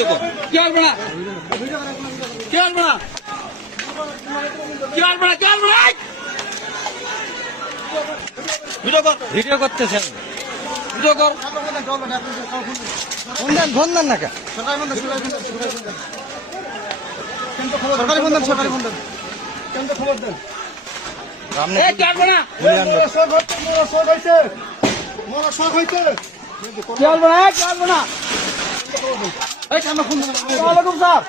বন্ধ কর। কি আসবে না? কি আসবে না? কি আসবে না? কি আসবে না? ভিডিও কর। ভিডিও করতেছেন, ভিডিও কর। ফোন দেন না কেন? সরকারি বন্ধন কেন্দ্র খবর দেন। এই কি আসবে না? কি আসবে না? কি আসবে না? এই সামনে ফোন দেন। ওয়ালাইকুম স্যার।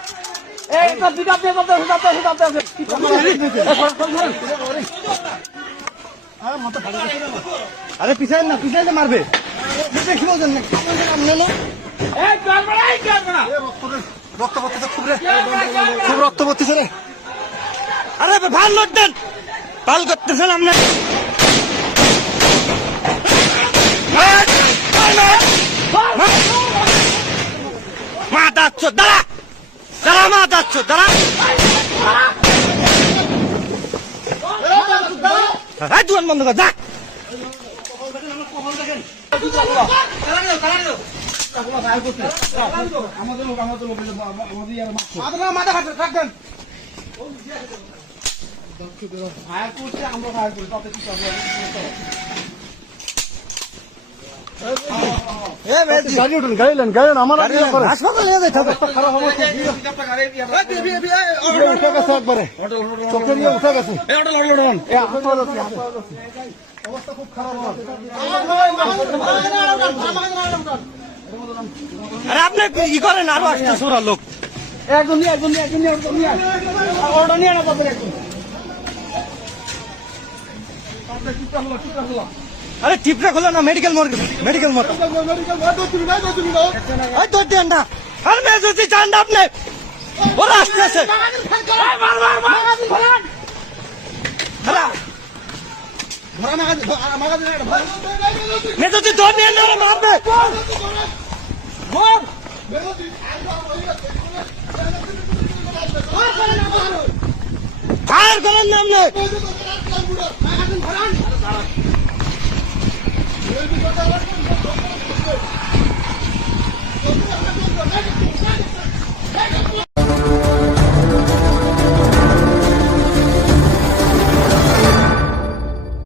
এই একটা পিকআপ নিয়ে আরে পিছাই না, পিছাইলে মারবে। কি বলছেন না? এই কি আসবে না? এই কি আসবে না? রক্ত পড়তেছে খুব রে, খুব রক্ত পড়তেছে রে। আরে ভাল লোড দেন, পাল করতেছেন আপনার। মা দাচ্ছ, দাঁড়া দাঁড়া, মা দাচ্ছ, দাঁড়া। এই দোকান বন্ধ কর, যা। মাথা খাচ্ছে থাকবেন। গাড়ি উঠুন, গাড়ি নেন, গাড়ি নেন, আমার হাসপাতালে নিয়ে যেতে হবে। খারাপ অবস্থা উঠে গেছে একবারে, চোখের ইয়ে উঠে গেছে। অবস্থা খুব খারাপ। আরে আপনি ই করেন, আরো আসতে সোরা লোক। একজন নিয়ে ওটা নিয়ে না পাবেন একজন। আরে টিপটা খোলো না, মেডিকেল মোড়, মেডিকেল মোড়। এই তো দেন না, আর মেজুতি চান না আপনি। ওরা আসতেছে, মেজুতি ধর নিয়ে নেওয়া মারবে। ফায়ার করেন না আপনি।